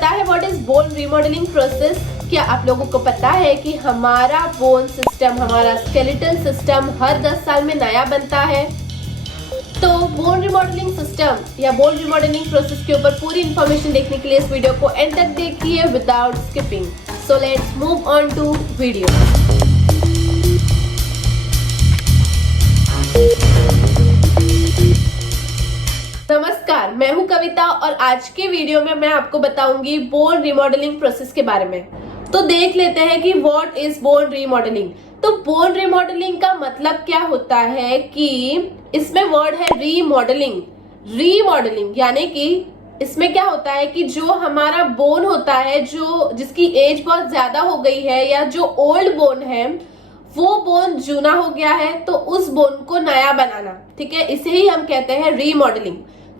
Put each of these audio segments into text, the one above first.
पता है what is bone remodelling process? क्या आप लोगों को पता है कि हमारा बोन सिस्टम, हमारा स्केलेटल सिस्टम हर 10 साल में नया बनता है? तो बोन रिमॉडलिंग सिस्टम या बोन रिमॉडलिंग प्रोसेस के ऊपर पूरी इंफॉर्मेशन देखने के लिए इस वीडियो को एंड तक देखिए without skipping. So let's move on to video. नमस्कार, मैं हूं कविता और आज के वीडियो में मैं आपको बताऊंगी बोन रिमॉडलिंग प्रोसेस के बारे में। तो देख लेते हैं कि व्हाट इज बोन रिमॉडलिंग। तो बोन रिमॉडलिंग का मतलब क्या होता है कि इसमें वर्ड है रीमॉडलिंग। रीमॉडलिंग यानी कि इसमें क्या होता है कि जो हमारा बोन होता है, जो जिसकी एज बहुत ज्यादा हो गई है या जो ओल्ड बोन है वो बोन जूना हो गया है, तो उस बोन को नया बनाना। ठीक है, इसे ही हम कहते हैं रीमॉडलिंग।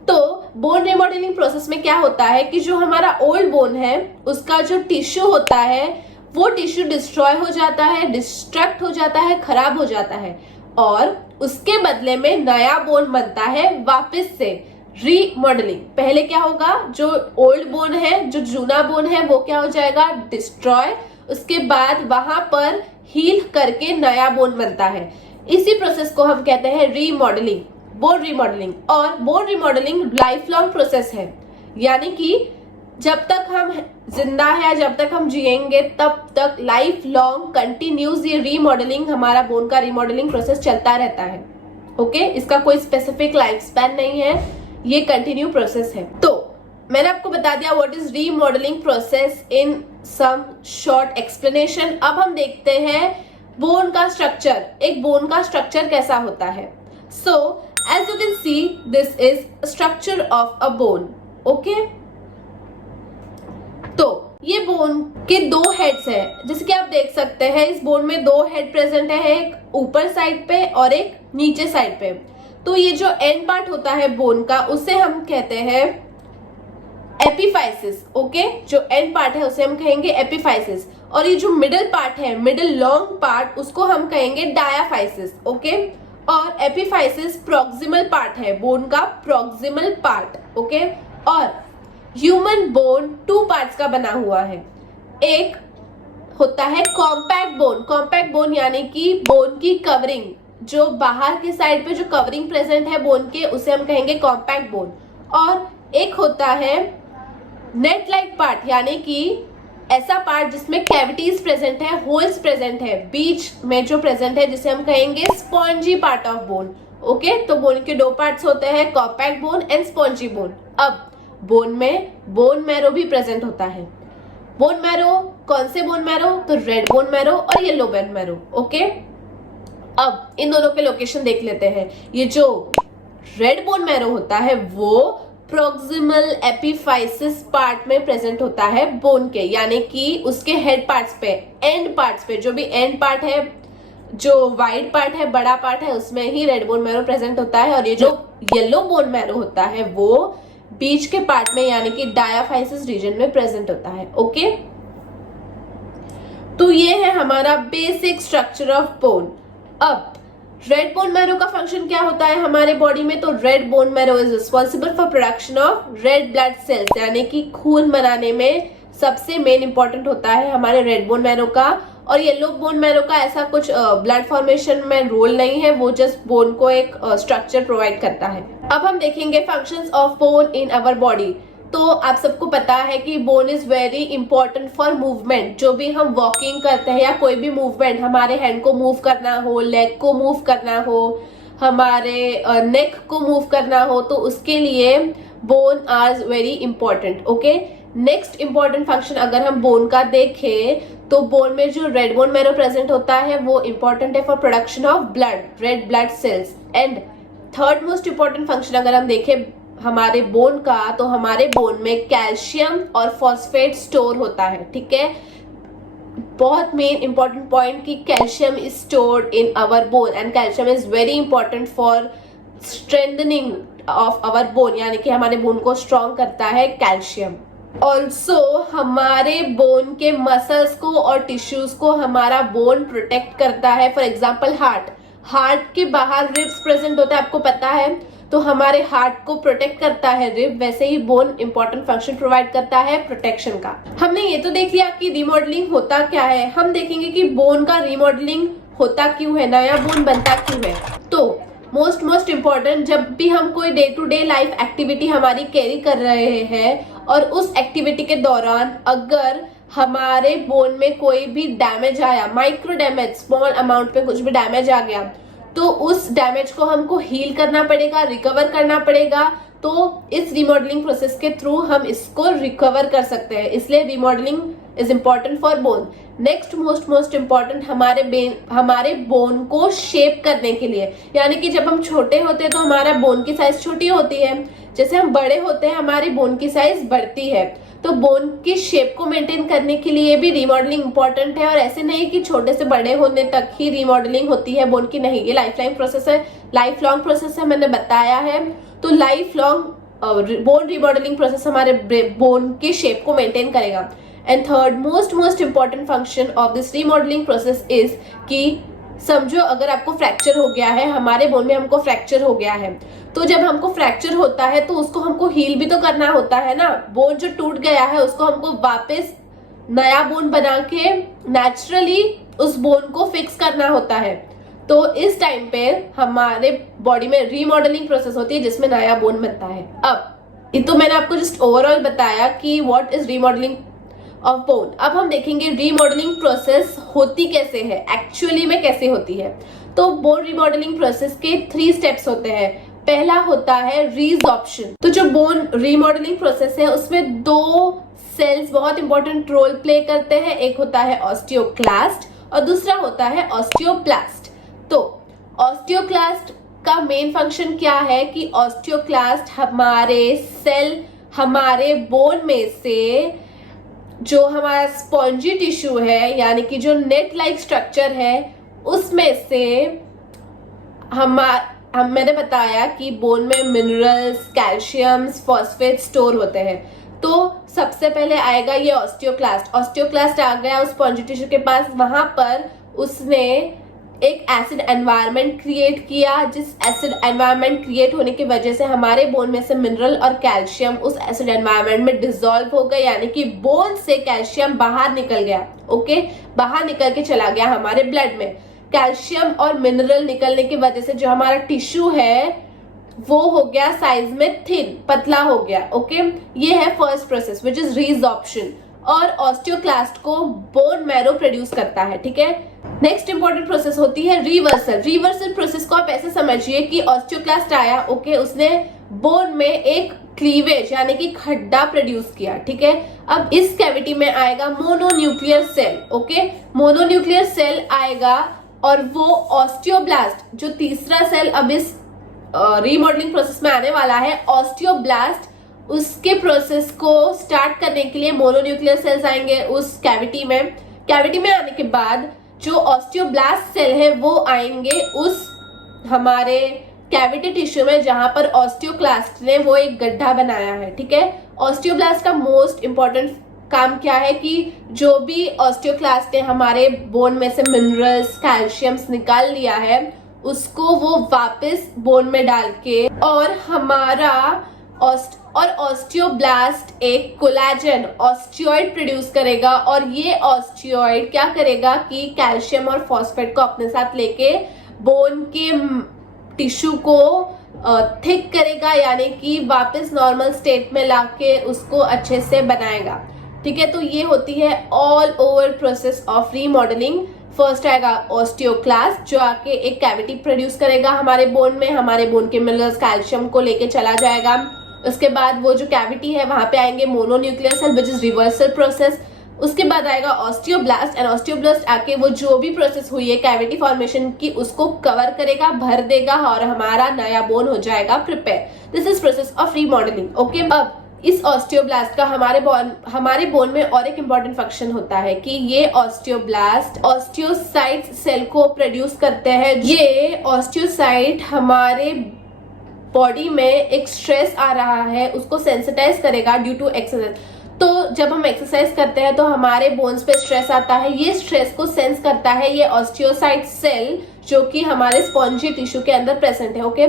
तो बोन रिमॉडलिंग प्रोसेस में क्या होता है कि जो हमारा ओल्ड बोन है उसका जो टिश्यू होता है वो टिश्यू डिस्ट्रॉय हो जाता है, डिस्ट्रक्ट हो जाता है, खराब हो जाता है और उसके बदले में नया बोन बनता है वापस से। रीमॉडलिंग पहले क्या होगा, जो ओल्ड बोन है, जो जूना बोन है वो क्या हो जाएगा, डिस्ट्रॉय। उसके बाद वहां पर हील करके नया बोन बनता है। इसी प्रोसेस को हम कहते हैं रीमॉडलिंग, बोन रीमॉडलिंग। और bone remodelling life long process है, यानी कि जब तक हम जिंदा है, जब तक हम जिएंगे तब तक लाइफ लॉन्ग कंटिन्यूस ये रीमॉडलिंग, हमारा बोन का रीमॉडलिंग प्रोसेस चलता रहता है। ओके, इसका कोई स्पेसिफिक लाइफ स्पैन नहीं है, ये कंटिन्यू प्रोसेस है। तो मैंने आपको बता दिया what is remodelling process in some short explanation. अब हम देखते हैं बोन का स्ट्रक्चर। एक बोन का स्ट्रक्चर कैसा होता है। So as you can see this is structure of a bone. Okay, तो ये बोन के दो हेड्स है, जैसे कि आप देख सकते हैं इस बोन में दो हेड प्रेजेंट है, एक ऊपर साइड पे और एक नीचे साइड पे। तो ये जो एंड पार्ट होता है बोन का उसे हम कहते हैं एपिफाइसिस। ओके, जो एंड पार्ट है उसे हम कहेंगे एपिफाइसिस और ये जो मिडिल पार्ट है, मिडिल लॉन्ग पार्ट, उसको हम कहेंगे डायाफाइसिस। ओके, और एपिफाइसिस प्रॉक्सिमल पार्ट है, बोन का प्रॉक्सिमल पार्ट। ओके, और ह्यूमन बोन टू पार्ट्स का बना हुआ है। एक होता है कॉम्पैक्ट बोन। कॉम्पैक्ट बोन यानी कि बोन की कवरिंग, जो बाहर के साइड पे जो कवरिंग प्रेजेंट है बोन के, उसे हम कहेंगे कॉम्पैक्ट बोन। और एक होता है नेट लाइक पार्ट, यानी कि ऐसा पार्ट जिसमें कैविटीज प्रेजेंट है, होल्स प्रेजेंट है बीच में जो प्रेजेंट है, जिसे हम कहेंगे spongy part of bone. Okay, तो बोन के दो पार्ट्स होते हैं, compact bone and spongy bone. अब बोन में बोन मैरो भी प्रेजेंट होता है। बोन मैरो, कौन से बोन मैरो, तो रेड बोन मैरो और येलो बोन मैरो। ओके, अब इन दोनों के लोकेशन देख लेते हैं। ये जो रेड बोन मैरो होता है वो प्रॉक्सिमल एपिफाइसिस पार्ट में प्रेजेंट होता है बोन के, यानी कि उसके हेड पार्ट्स पे, एंड पार्ट्स पे, जो भी एंड पार्ट है, जो वाइड पार्ट है, बड़ा पार्ट है, उसमें ही रेड बोन मैरो प्रेजेंट होता है। और ये जो येलो बोन मैरो होता है वो बीच के पार्ट में, यानी कि डायाफाइसिस रीजन में प्रेजेंट होता है। ओके, तो ये है हमारा बेसिक स्ट्रक्चर ऑफ बोन। अब रेड बोन मैरो का फंक्शन क्या होता है हमारे बॉडी में, तो red bone marrow is responsible for production of red blood cells, यानी कि खून बनाने में सबसे मेन इंपॉर्टेंट होता है हमारे रेड बोन मैरो का। और येलो बोन मैरो का ऐसा कुछ ब्लड फॉर्मेशन में रोल नहीं है, वो जस्ट बोन को एक स्ट्रक्चर प्रोवाइड करता है। अब हम देखेंगे functions of bone in our body. तो आप सबको पता है कि bone is very important for movement. जो भी हम वॉकिंग करते हैं या कोई भी मूवमेंट, हमारे हैंड को मूव करना हो, लेग को मूव करना हो, हमारे नेक को मूव करना हो, तो उसके लिए bone are very important. Okay, next important function अगर हम बोन का देखें तो बोन में जो रेड बोन मैरो प्रेजेंट होता है वो इंपॉर्टेंट है for production of blood, red blood cells. And third most important function अगर हम देखें हमारे बोन का, तो हमारे बोन में कैल्शियम और फॉस्फेट स्टोर होता है। ठीक है, बहुत मेन इंपॉर्टेंट पॉइंट कि calcium is stored in our bone and calcium is very important for strengthening of our bone, यानी कि हमारे बोन को स्ट्रॉन्ग करता है कैल्शियम। ऑल्सो हमारे बोन के मसल्स को और टिश्यूज को हमारा बोन प्रोटेक्ट करता है। फॉर एग्जाम्पल हार्ट के बाहर रिब्स प्रेजेंट होता है, आपको पता है। तो हमारे हार्ट को प्रोटेक्ट करता है रिब, वैसे ही बोन इंपॉर्टेंट फंक्शन प्रोवाइड करता है प्रोटेक्शन का। हमने ये तो देख लिया कि रीमॉडलिंग होता क्या है। हम देखेंगे कि बोन का रीमॉडलिंग होता क्यों है, नया बोन बनता क्यों है। तो मोस्ट इम्पॉर्टेंट, जब भी हम कोई day to day life activity हमारी कैरी कर रहे हैं और उस एक्टिविटी के दौरान अगर हमारे बोन में कोई भी डैमेज आया, माइक्रो डैमेज, स्मॉल अमाउंट पे कुछ भी डैमेज आ गया, तो उस डैमेज को हमको हील करना पड़ेगा, रिकवर करना पड़ेगा। तो इस रिमॉडलिंग प्रोसेस के थ्रू हम इसको रिकवर कर सकते हैं, इसलिए remodelling is important for bone. Next most important, हमारे बोन को शेप करने के लिए, यानी कि जब हम छोटे होते हैं तो हमारा बोन की साइज छोटी होती है, जैसे हम बड़े होते हैं हमारी बोन की साइज बढ़ती है। तो बोन की शेप को मेंटेन करने के लिए भी रिमॉडलिंग इंपॉर्टेंट है। और ऐसे नहीं कि छोटे से बड़े होने तक ही रिमॉडलिंग होती है बोन की, नहीं, ये लाइफ लॉन्ग प्रोसेस है, मैंने बताया है। तो life long bone remodelling process हमारे बोन के शेप को मेंटेन करेगा। And third most important function of this remodelling process is कि समझो अगर आपको फ्रैक्चर हो गया है, हमारे बोन में हमको फ्रैक्चर हो गया है, तो जब हमको फ्रैक्चर होता है तो उसको हमको हील भी तो करना होता है ना। बोन जो टूट गया है उसको हमको वापस नया बोन बना के नेचुरली उस बोन को फिक्स करना होता है। तो इस टाइम पे हमारे बॉडी में रीमॉडलिंग प्रोसेस होती है जिसमें नया बोन बनता है। अब ये तो मैंने आपको जस्ट ओवरऑल बताया कि what is remodelling of bone. अब हम देखेंगे रीमॉडलिंग प्रोसेस होती कैसे है, एक्चुअली में कैसे होती है। तो बोन रीमॉडलिंग प्रोसेस के 3 स्टेप्स होते हैं। पहला होता है रीजॉर्प्शन। तो जो बोन रीमॉडलिंग प्रोसेस है उसमें 2 सेल्स बहुत इंपॉर्टेंट रोल प्ले करते हैं, एक होता है ऑस्टियोक्लास्ट और दूसरा होता है ऑस्टियोब्लास्ट। तो ऑस्टियोक्लास्ट का मेन फंक्शन क्या है कि ऑस्टियोक्लास्ट हमारे सेल, हमारे बोन में से जो हमारा स्पॉन्जी टिश्यू है, यानी कि जो नेट लाइक स्ट्रक्चर है, उसमें से मैंने बताया कि बोन में मिनरल्स, कैल्शियम, फॉस्फेट स्टोर होते हैं। तो सबसे पहले आएगा ये ऑस्टियोक्लास्ट आ गया उस स्पॉन्जी टिश्यू के पास। वहां पर उसने एक एसिड एनवायरनमेंट क्रिएट किया, जिस एसिड एनवायरनमेंट क्रिएट होने की वजह से हमारे बोन में से मिनरल और कैल्शियम उस एसिड एनवायरनमेंट में डिसॉल्व हो गए, यानी कि बोन से कैल्शियम बाहर निकल गया। ओके, बाहर निकल के चला गया हमारे ब्लड में। कैल्शियम और मिनरल निकलने की वजह से जो हमारा टिश्यू है वो हो गया साइज में थिन, पतला हो गया। ओके, ये है फर्स्ट प्रोसेस विच इज रीजॉर्प्शन। और ऑस्टियोक्लास्ट को बोन मैरो प्रोड्यूस करता है। ठीक है, नेक्स्ट इंपॉर्टेंट प्रोसेस होती है रिवर्सल। रिवर्सल प्रोसेस को आप ऐसे समझिए कि ऑस्टियोक्लास्ट आया, ओके, उसने बोन में एक क्लीवेज यानी कि खड्डा प्रोड्यूस किया। ठीक है, अब इस कैविटी में आएगा mononuclear cell. Okay, mononuclear cell आएगा और वो ऑस्टियोब्लास्ट, जो तीसरा सेल अब इस रीमॉडलिंग प्रोसेस में आने वाला है, ऑस्टियोब्लास्ट, उसके प्रोसेस को स्टार्ट करने के लिए मोनोन्यूक्लियर सेल्स आएंगे उस कैविटी में। कैविटी में आने के बाद जो ऑस्टियोब्लास्ट सेल है वो आएंगे उस हमारे कैविटी टिश्यू में जहां पर ऑस्टियोक्लास्ट ने वो एक गड्ढा बनाया है। ठीक है, ऑस्टियोब्लास्ट का मोस्ट इंपॉर्टेंट काम क्या है कि जो भी ऑस्टियोक्लास्ट ने हमारे बोन में से मिनरल्स, कैल्शियम्स निकाल लिया है उसको वो वापस बोन में डाल के और हमारा ऑस्टियोब्लास्ट एक कोलेजन ऑस्टियोइड प्रोड्यूस करेगा। और ये ऑस्टियोइड क्या करेगा कि कैल्शियम और फॉस्फेट को अपने साथ लेके बोन के टिश्यू को थिक करेगा, यानी कि वापस नॉर्मल स्टेट में लाके उसको अच्छे से बनाएगा। ठीक है, तो ये होती है all over process of remodelling. First आएगा ऑस्टियोक्लास्ट जो आके एक कैविटी प्रोड्यूस करेगा हमारे बोन में, हमारे बोन के मिनरल्स, कैल्शियम को लेके चला जाएगा। उसके बाद वो जो कैविटी है वहां पे आएंगे mononuclear cell which is reversal process. उसके बाद आएगा ऑस्टियोब्लास्ट एंड ऑस्टियोब्लास्ट आके वो जो भी प्रोसेस हुई है कैविटी फॉर्मेशन की उसको कवर करेगा, भर देगा और हमारा नया बोन हो जाएगा prepare. This is process of remodelling. Okay, अब इस ऑस्टियोब्लास्ट का हमारे बोन में और एक इंपॉर्टेंट फंक्शन होता है कि ये ऑस्टियोब्लास्ट ऑस्टियोसाइट सेल को प्रोड्यूस करते हैं। ये ऑस्टियोसाइट हमारे बॉडी में एक स्ट्रेस आ रहा है उसको सेंसिटाइज करेगा ड्यू टू एक्सरसाइज। तो जब हम एक्सरसाइज करते हैं तो हमारे बोन्स पे स्ट्रेस आता है, ये स्ट्रेस को सेंस करता है ये ऑस्टियोसाइट सेल जो कि हमारे स्पॉन्जी टिश्यू के अंदर प्रेजेंट है। ओके,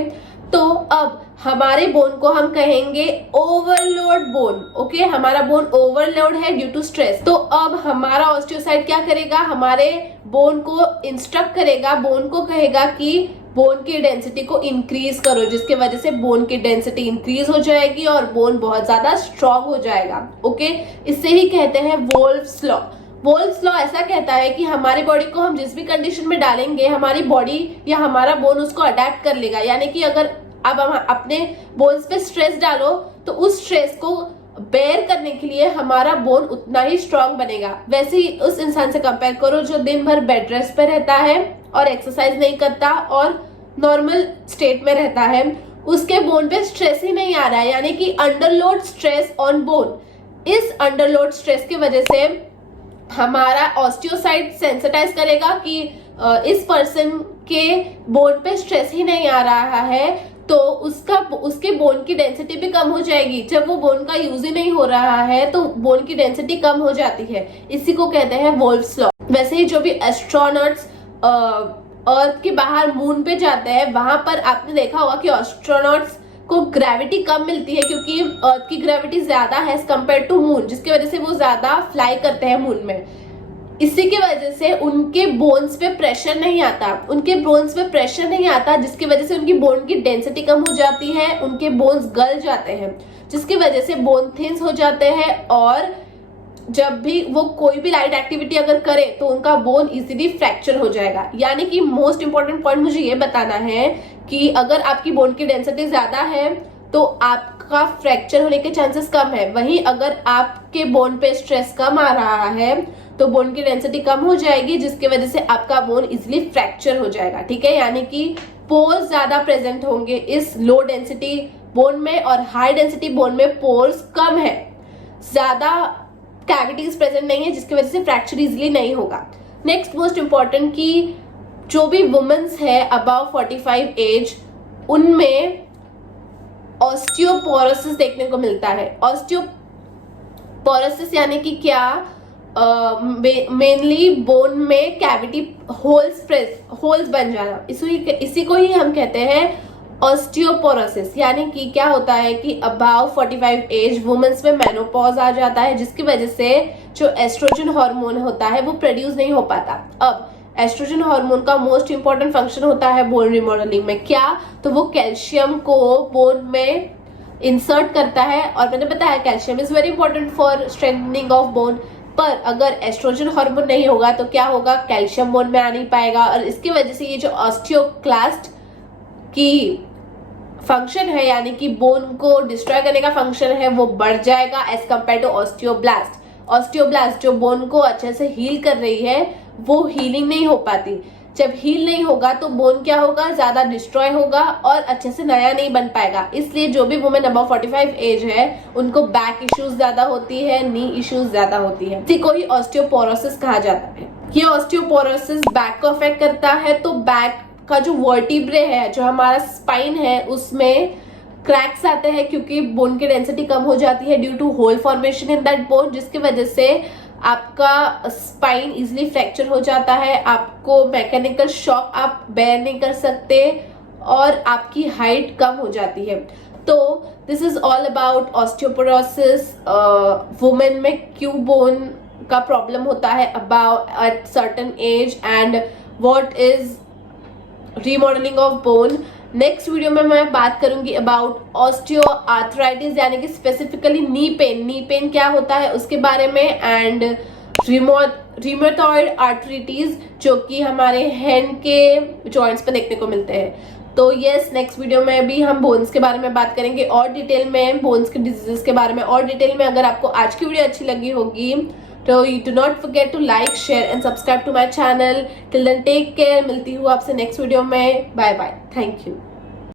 तो अब हमारे बोन को हम कहेंगे ओवरलोड बोन। ओके, हमारा बोन ओवरलोड है ड्यू टू स्ट्रेस। तो अब हमारा ऑस्टियोसाइट क्या करेगा, हमारे बोन को इंस्ट्रक्ट करेगा, बोन को कहेगा कि बोन की डेंसिटी को इंक्रीज करो, जिसके वजह से बोन की डेंसिटी इंक्रीज हो जाएगी और बोन बहुत ज्यादा स्ट्रांग हो जाएगा। ओके, इससे ही कहते हैं वोल्फ्स लॉ। वोल्फ्स लॉ ऐसा कहता है कि हमारी बॉडी को हम जिस भी कंडीशन में डालेंगे, हमारी बॉडी या हमारा बोन उसको अडेप्ट कर लेगा। यानी कि अगर अब हम अपने बोन्स पे स्ट्रेस डालो तो उस स्ट्रेस को बेयर करने के लिए हमारा बोन उतना ही स्ट्रांग बनेगा। वैसे ही उस इंसान से कंपेयर करो जो दिन भर बेड रेस्ट पे रहता है और एक्सरसाइज नहीं करता और नॉर्मल स्टेट में रहता है, उसके बोन पे स्ट्रेस ही नहीं आ रहा है, यानी कि अंडरलोड स्ट्रेस ऑन बोन। इस अंडरलोड स्ट्रेस की वजह से हमारा ऑस्टियोसाइट सेंसिटाइज करेगा कि इस पर्सन के बोन पे स्ट्रेस ही नहीं आ रहा है, तो उसके बोन की डेंसिटी भी कम हो जाएगी। जब वो बोन का यूज ही नहीं हो रहा है तो बोन की डेंसिटी कम हो जाती है। इसी को कहते हैं वोल्फ्स लॉ। वैसे ही जो भी एस्ट्रोनॉट्स अर्थ के बाहर मून पे जाते हैं, वहां पर आपने देखा होगा कि एस्ट्रोनॉट्स को ग्रेविटी कम मिलती है क्योंकि अर्थ की ग्रेविटी ज्यादा है एज कम्पेयर टू मून, जिसकी वजह से वो ज्यादा फ्लाई करते हैं मून में। इसी की वजह से उनके बोन्स पे प्रेशर नहीं आता, जिसकी वजह से उनकी बोन की डेंसिटी कम हो जाती है, उनके बोन्स गल जाते हैं, जिसकी वजह से बोन थिन्स हो जाते हैं और जब भी वो कोई भी लाइट एक्टिविटी अगर करे तो उनका बोन इजीली फ्रैक्चर हो जाएगा। यानी कि मोस्ट इंपॉर्टेंट पॉइंट मुझे ये बताना है कि अगर आपकी बोन की डेंसिटी ज्यादा है तो आपका फ्रैक्चर होने के चांसेस कम है। वहीं अगर आपके बोन पे स्ट्रेस कम आ रहा है तो बोन की डेंसिटी कम हो जाएगी, जिसकी वजह से आपका बोन इजीली फ्रैक्चर हो जाएगा। ठीक है, यानी कि पोर्स ज्यादा प्रेजेंट होंगे इस लो डेंसिटी बोन में और हाई डेंसिटी बोन में पोर्स कम है, ज्यादा कैविटीज प्रेजेंट नहीं है, जिसकी वजह से फ्रैक्चर इजीली नहीं होगा। नेक्स्ट मोस्ट इंपॉर्टेंट कि जो भी वुमेन्स है अबव 45 एज, उनमें ऑस्टियोपोरोसिस देखने को मिलता है। ऑस्टियोपोरोसिस यानी कि क्या, मेनली बोन में कैविटी होल्स बन जाना, इसी को ही हम कहते हैं ऑस्टियोपोरोसिस। यानी कि क्या होता है कि अबाव 45 एज वुमेन्स में मेनोपॉज आ जाता है, जिसकी वजह से जो एस्ट्रोजन हार्मोन होता है वो प्रोड्यूस नहीं हो पाता। अब एस्ट्रोजन हार्मोन का मोस्ट इंपॉर्टेंट फंक्शन होता है बोन रिमॉडलिंग में। क्या, तो वो कैल्शियम को बोन में इंसर्ट करता है और मैंने बताया calcium is very important for strengthening of bone. पर अगर एस्ट्रोजन हार्मोन नहीं होगा तो क्या होगा, कैल्शियम बोन में आ नहीं पाएगा और इसकी वजह से ये जो ऑस्टियोक्लास्ट की फंक्शन है, यानी कि बोन को डिस्ट्रॉय करने का फंक्शन है, वो बढ़ जाएगा as compare to osteoblast. Osteoblast जो बोन को अच्छे से हील कर रही है वो हीलिंग नहीं हो पाती। जब हील नहीं होगा तो बोन क्या होगा, ज्यादा डिस्ट्रॉय होगा और अच्छे से नया नहीं बन पाएगा। इसलिए जो भी वुमेन अबव 45 एज है उनको बैक इश्यूज ज्यादा होती है, नी इश्यूज ज्यादा होती है। इसी को ही ऑस्टियोपोरोसिस कहा जाता है। ये ऑस्टियोपोरोसिस बैक को अफेक्ट करता है, तो बैक का जो वर्टिब्रे है, जो हमारा स्पाइन है, उसमें क्रैक्स आते हैं क्योंकि बोन की डेंसिटी कम हो जाती है due to hole formation in that bone, जिसकी वजह से आपका स्पाइन इजीली फ्रैक्चर हो जाता है, आपको मैकेनिकल शॉक आप बेयर नहीं कर सकते और आपकी हाइट कम हो जाती है। तो this is all about osteoporosis. Women में क्यों बोन का प्रॉब्लम होता है about at certain age and what is remodelling of bone. Next video में मैं बात करूंगी अबाउट ऑस्टियोआर्थराइटिस, यानी कि स्पेसिफिकली नी पेन क्या होता है उसके बारे में, एंड रिमेटॉइड आर्थराइटिस जो कि हमारे हैंड के जॉइंट्स पे देखने को मिलते हैं। तो यस, नेक्स्ट वीडियो में भी हम बोन्स के बारे में बात करेंगे और डिटेल में, बोन्स के डिजीजेस के बारे में और डिटेल में। अगर आपको आज की वीडियो अच्छी लगी होगी तो you do not forget to like, share and subscribe to my channel. Till then take care. मिलती हूँ आपसे नेक्स्ट वीडियो में. Bye bye. Thank you.